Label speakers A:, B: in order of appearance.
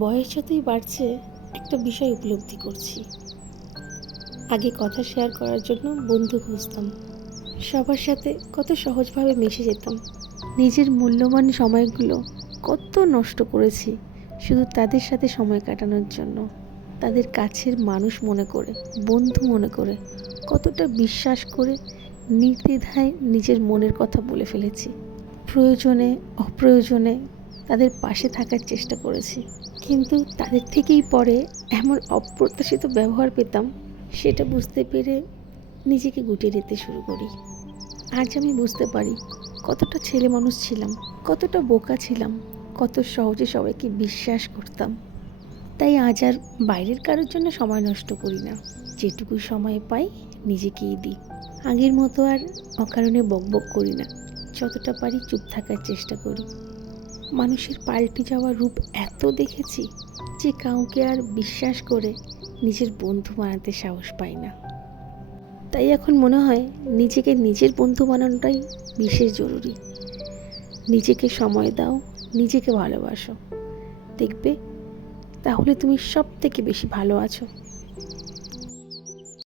A: বয়স যতই বাড়ছে একটা বিষয় উপলব্ধি করছি। আগে কথা শেয়ার করার জন্য বন্ধু খুঁজতাম। সবার সাথে কত সহজভাবে মিশে যেতাম।
B: নিজের মূল্যবান সময়গুলো কত নষ্ট করেছি শুধু তাদের সাথে সময় কাটানোর জন্য। তাদের কাছের মানুষ মনে করে, বন্ধু মনে করে, কতটা বিশ্বাস করে নির্দ্বিধায় নিজের মনের কথা বলে ফেলেছি। প্রয়োজনে, অপ্রয়োজনে তাদের পাশে থাকার চেষ্টা করেছি। কিন্তু তাদের থেকেই পরে এমন অপ্রত্যাশিত ব্যবহার পেতাম, সেটা বুঝতে পেরে নিজেকে গুটিয়ে নিতে শুরু করি। আজ আমি বুঝতে পারি কতটা ছেলে মানুষ ছিলাম, কতটা বোকা ছিলাম, কত সহজে সবাইকে বিশ্বাস করতাম। তাই আজ আর বাইরের কারোর জন্য সময় নষ্ট করি না। যেটুকু সময় পাই নিজেকেই দিই। আগের মতো আর অকারণে বকবক করি না। যতটা পারি চুপ থাকার চেষ্টা করি। মানুষের পাল্টে যাওয়া রূপ এত দেখেছি যে কাউকে আর বিশ্বাস করে নিজের বন্ধু বানাতে সাহস পাই না। তাই এখন মনে হয় নিজেকে নিজের বন্ধু বানানোটাই বিশেষ জরুরি। নিজেকে সময় দাও, নিজেকে ভালোবাসো। দেখবে তাহলে তুমি সব থেকে বেশি ভালো আছো।